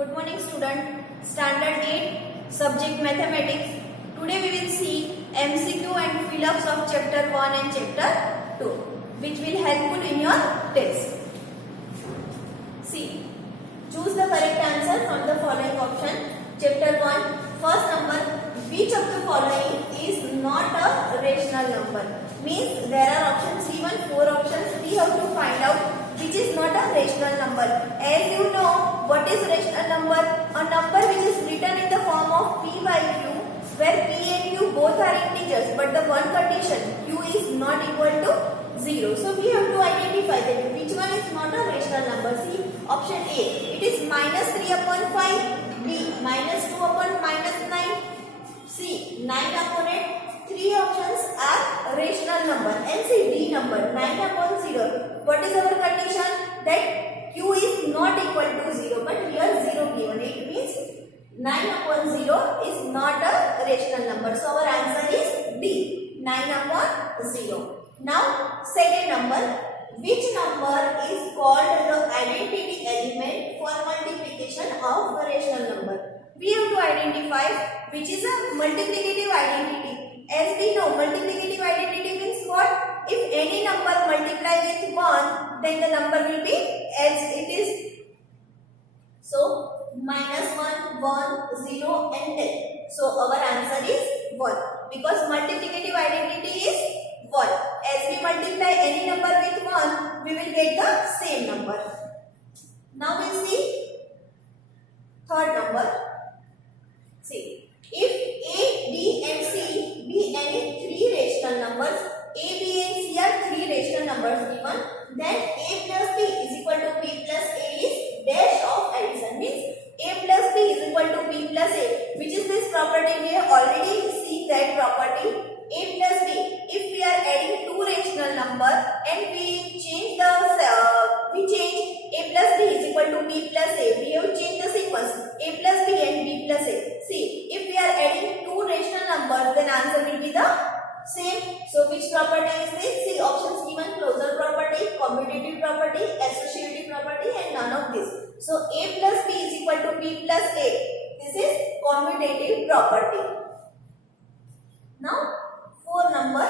Good morning student. Standard 8 subject mathematics. Today we will see MCQ and fill-ups of chapter 1 and chapter 2 which will helpful in your test. See, choose the correct answer from the following option. Chapter 1, first number, which of the following is not a rational number? Means there are options given, 4 options. We have to find out which is not a rational number. As you know, what is rational number? A number which is written in the form of p by q, where p and q both are integers, but the one condition, q is not equal to 0. So we have to identify that which one is not a rational number. See, option A, it is minus 3 upon 5, B, minus 2 upon minus 9, C, 9 upon 8. 3 options are rational number, and C, D number, 9 upon 0. What is our condition? That q is not equal to 0, but here 0 given. It means 9 upon 0 is not a rational number. So our answer is D, 9 upon 0. Now, second number, which number is called the identity element for multiplication of a rational number? We have to identify which is a multiplicative identity. As we know, multiplicative identity means what? If any number multiply with 1, then the number will be as it is. So, minus 1, 1, 0 and 10. So, our answer is 1. Because multiplicative identity is 1. As we multiply any number with 1, we will get the same number. Now, we will see third number. See, if A, B and C be any 3 rational numbers, A, B and C are 3 rational numbers given, then A plus B is equal to B plus A is dash of addition. Means A plus B is equal to B plus A. Which is this property? We have already seen that property. A plus B. If we are adding 2 rational number and we change A plus B is equal to B plus A. We have changed the sequence A plus B and B plus A. See, if we are adding 2 rational numbers, then answer will be the same. So which property is this? See, options given: closure property, commutative property, associative property, and none of this. So A plus B is equal to B plus A. This is commutative property. Now, 4 number,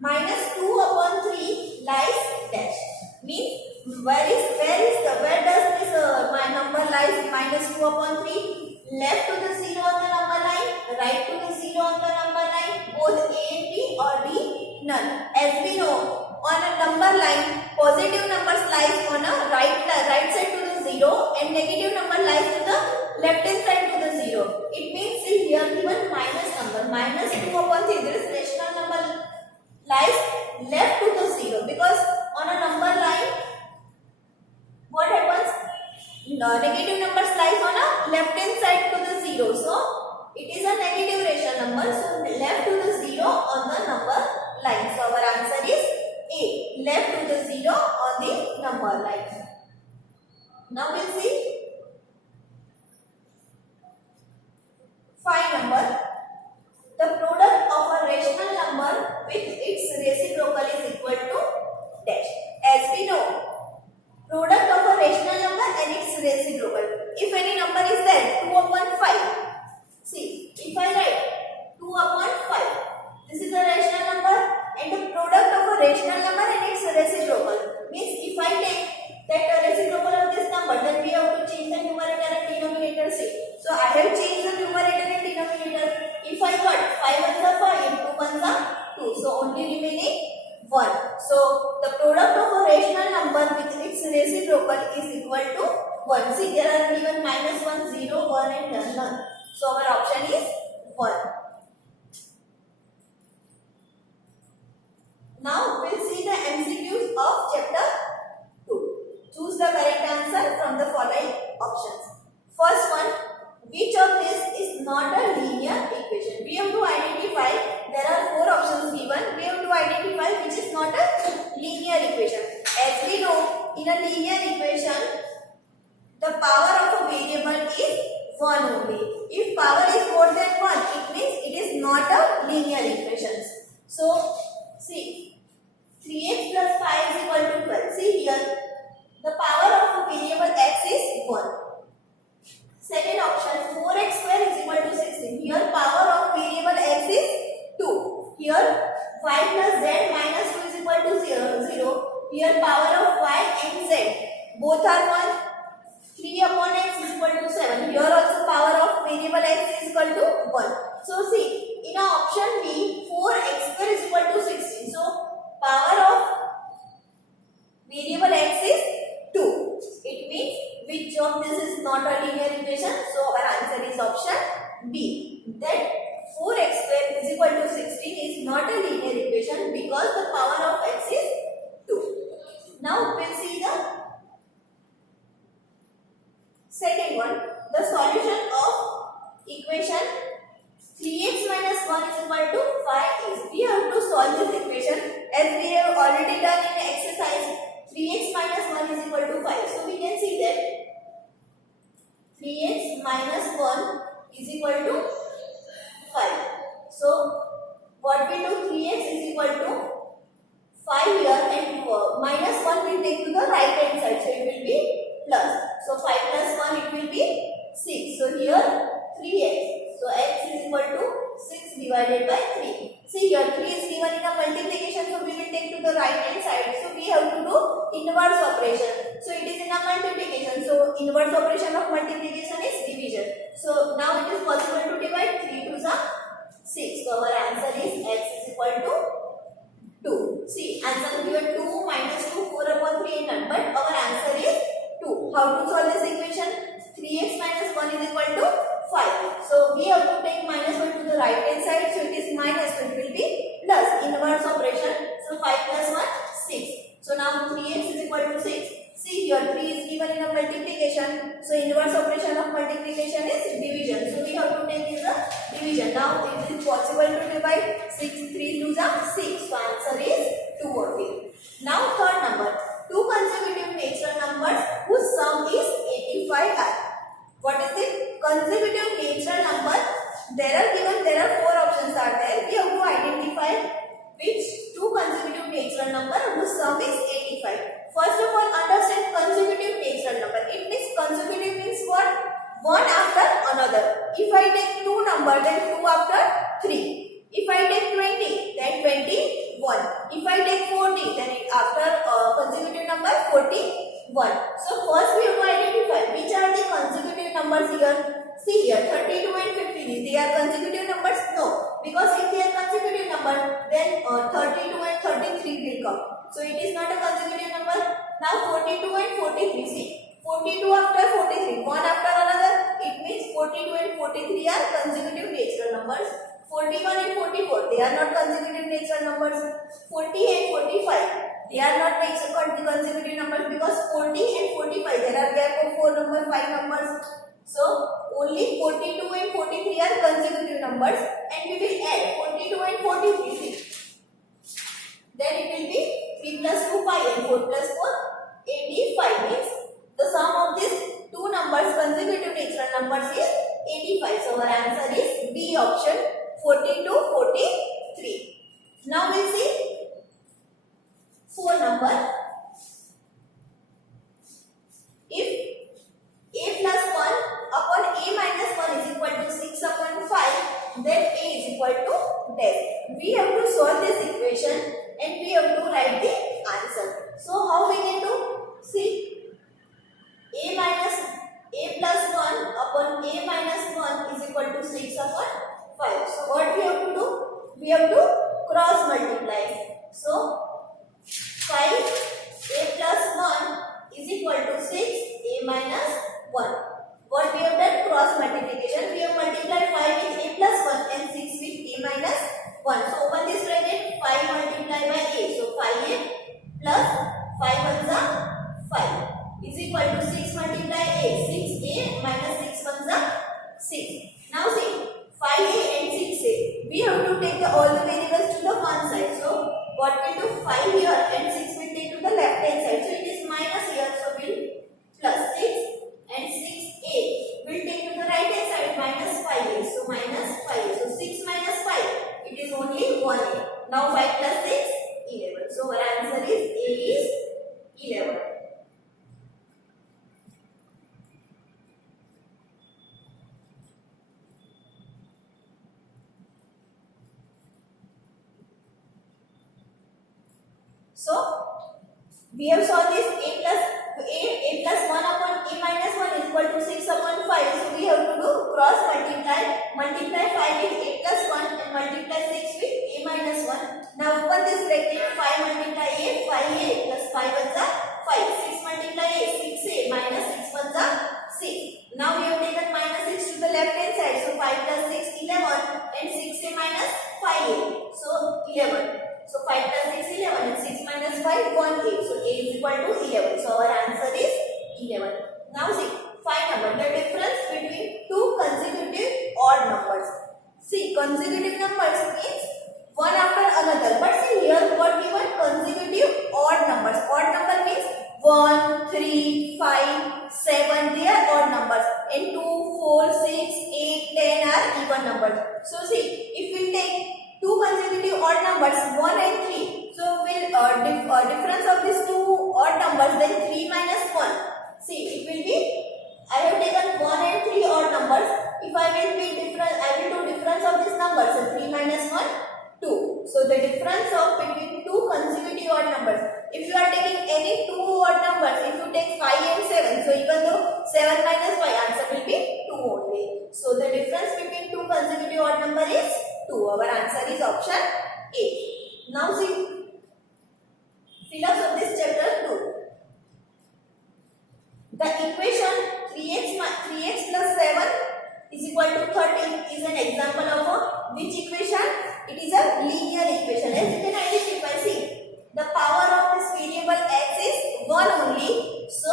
minus 2 upon 3 lies dash. Means where does this my number lies? Minus 2 upon 3. Left to the 0 on the number line, right to the 0 on the number line, both A and B, or D, none. As we know, on a number line, positive numbers lies on a right side to the 0 and negative number lies to the left hand side to the 0. It means here given minus number, minus 2 upon 3, there is rational number lies left to the 0, because on a number line, what happens? Negative numbers lies on a left hand side to the 0. So, it is a negative rational number. So, left to the 0 on the number line. So, our answer is A. Left to the 0 on the number line. Now, we will see 5 number. The product of a rational number with its reciprocal is equal to dash. As we know, product of a rational number and its reciprocal. If any number is there, 2 upon 5. See, if I write 2 upon 5, this is a rational number and the product of a rational number and its reciprocal. Means if I take that reciprocal of this number, then we have to change the numerator and denominator. See. So I have changed the numerator and denominator. If I got 5 ones are 5, 2 ones are 2. So only remaining 1. So, the product of a rational number with its reciprocal is equal to 1. See, there are given minus 1, 0, 1 and none. So, our option is 1. Now, we will see the MCQs of chapter 2. Choose the correct answer from the following options. First one, which of this is not a linear equation? We have to identify, there are 4 options given. We have to identify which is not a linear equation. As we know, in a linear equation, the power of a variable is 1 only. If power is more than 1, it means it is not a linear equation. So, see, 3x plus 5 is equal to 12. See here, the power of a variable x is 1. both are 1. 3 upon x is equal to 7. Here also power of variable x is equal to 1. So see, in our option B, 4x square is equal to 16. So power of variable x is 2. It means which of this is not a linear equation? So our answer is option B. That 4x square is equal to 16 is not a linear equation because the power of x is 2. Now we'll see the second one. The solution of equation 3x minus 1 is equal to 5 is. We have to solve this equation as we have already done in exercise. 3x minus 1 is equal to 5. So we can see that 3x minus 1 is equal to 5. So what we do, 3x is equal to 5 here and minus 1 will take to the right hand side. So it will be plus. So 5 plus 1 it will be 6. So here 3x. So x is equal to 6 divided by 3. See here 3 is given in a multiplication. So we will take to the right hand side. So we have to do inverse operation. So it is in a multiplication. So inverse operation of multiplication is division. So now it is possible to divide 3 to the 6. So our answer is x is equal to 2. See, answer given 2 minus 2, 4 upon 3 and none. But our answer is 2. How to solve this equation? 3x minus 1 is equal to 5. So we have to take minus 1 to the right hand side. So it is minus 1 will be plus inverse operation. So 5 plus 1, 6. So now 3x is equal to 6. See here 3 is given in a multiplication. So inverse operation of multiplication is division. So we have to take in the division. Now it is possible to divide 6, 3 to the 6. So answer is 2 only. Now third number. Two consecutive natural numbers whose sum is 85 are. What is it? Consecutive natural number. There are 4 options are there. We have to identify which two consecutive natural number whose sum is 85. First of all, understand consecutive natural number. It means consecutive means what? One after another. If I take 2 numbers, then 2 after 3. If I take 20, then 21. If I take 40, then after consecutive number 41. So first we have to identify which are the consecutive numbers here. See here 32 and 53. They are consecutive numbers? No. Because if they are consecutive number, then 32 and 33 will come. So it is not a consecutive number. Now 42 and 43. See 42 after 43. One after another. It means 42 and 43 are consecutive natural numbers. 41 and 44, they are not consecutive natural numbers. 40 and 45, they are not consecutive numbers because 40 and 45, there are gap of 4 numbers, 5 numbers. So, only 42 and 43 are consecutive numbers and we will add 42 and 43. Then it will be 3 plus 2, 5 and 4 plus 4, 85 means the sum of these two numbers, consecutive natural numbers is 85. So, our answer is B option. 40 to 43. Now we see 4 number. If a plus 1 upon a minus 1 is equal to 6 upon 5, then a is equal to dash. We have to solve this equation and we have to write the answer. So how we can do? See, a plus 1 upon a minus 1 is equal to 6 upon 5. So what we have to do? We have to cross multiply. So 5 a plus 1 is equal to 6 a minus 1. What we have done? Cross multiplication. We have multiplied 5 with a plus 1 and 6 with a minus 1. So open this bracket. 5 multiplied by a. So 5a plus 5 1 5 is equal to 6 multiplied a. 6a minus 6 1 6. Now see. 5a and 6a. We have to take all the variables to the one side. So, what we do? 5 here and 6 will take to the left hand side. So, it is minus here. So, we'll plus 6 and 6a will take to the right hand side. Minus 5a. So, minus 5a. So, 6 minus 5. It is only 1a. Now, 5 plus 6, 11. So, our answer is a is 11. So, we have solved this a multiply 5 with a plus 1 and multiply 6 with a minus 1. Now open this bracket, 5 multiply a, 5a plus 5 is 5. 6 multiply a, 6a minus 6 ones are 6. Now we have taken minus 6 to the left hand side. So 5 plus 6, 11 and 6a minus 5a. So 11. So 5 plus 6, 11 and 6 minus 5, 1a. So a is equal to 11. So our answer is 11. Now see, find number, the difference between two consecutive odd numbers. See, consecutive numbers means one after another. But see here, what given? Consecutive odd numbers. Odd number means 1, 3, 5, 7. They are odd numbers. And 2, 4, 6, 8, 10 are even numbers. So see, if we take two consecutive odd numbers, 1 and 3. So will difference of these two odd numbers, then 3 minus 1. See, it will be, I have taken 1 and 3 odd numbers. If I will do difference of this number, so 3 minus 1, 2. So the difference of between two consecutive odd numbers. If you are taking any two odd numbers, if you take 5 and 7, so even though 7 minus 5, answer will be 2 only. So the difference between two consecutive odd number is 2. Our answer is option A. Now see, fill up of this chapter 2. The equation 3x plus 7 is equal to 13 is an example of which equation? It is a linear equation. As you can identify, see, the power of this variable x is 1 only. So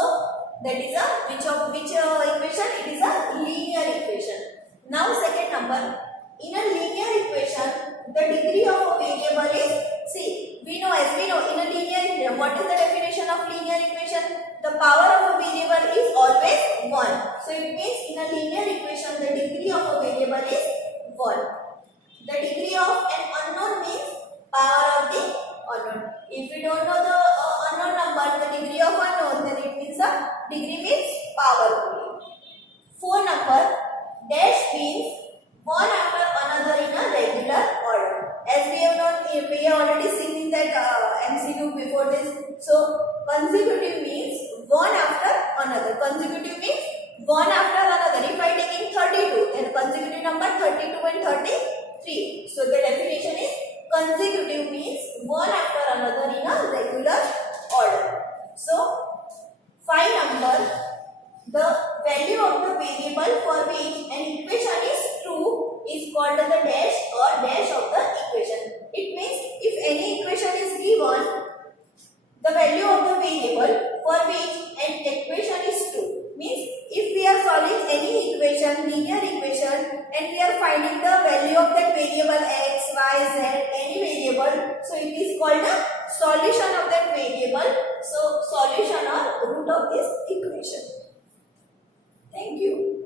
that is which equation? It is a linear equation. Now second number, in a linear equation, the degree of a variable is, see, as we know in a linear equation, what is the definition of linear equation? The power of a variable is always 1. So it means in a linear equation, the degree of a variable is 1. The degree of an unknown means power of the unknown. If we don't know the unknown number, the degree of unknown, then it means the degree means power only. 4 number, dash means one after another in a regular order. As we have already seen in that MCQ before this. So consecutive means one after another. Consecutive means one after another. If I take in 32, then consecutive number 32 and 33. So the definition is consecutive means one after another in a regular order. So find number, the value of the variable for which an equation is true is called the dash or dash of the equation. It means if any equation is given, the value of the variable for which an equation is true. Means if we are solving any equation, linear equation, and we are finding the value of that variable x, y, z, any variable, so it is called a solution of that variable. So solution or root of this equation. Thank you.